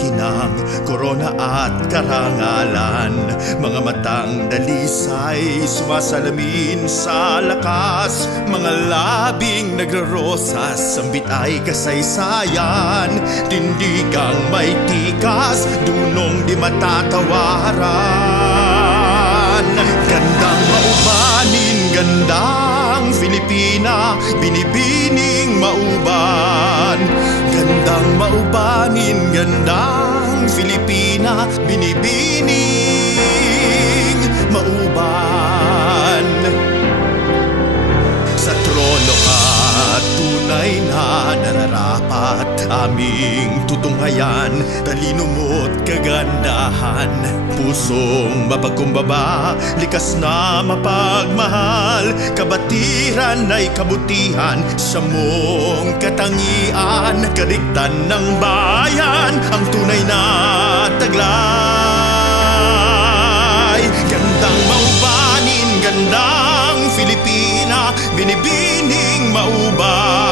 makinang, korona at karangalan. Mga matang dalisay, sumasalamin sa lakas. Mga labing nagrarosas, sambit ay kasaysayan. Tindigang may tikas, dunong di matatawaran. Gandang maubanin, gandang Filipina, binibining mauban. Gandang maubanin, gandang Filipina, binibining mauban. Sa trono ka, tunay na nararapat. Aming tutunghayan, talino mo't kagandahan. Pusong mapagkumbaba, likas na mapagmahal. Kabatiran ay kabutihan, sa mong katangian. Kaligtan ng bayan, ang tunay na taglay. Gandang maubanin, gandang Filipina, binibining mauban.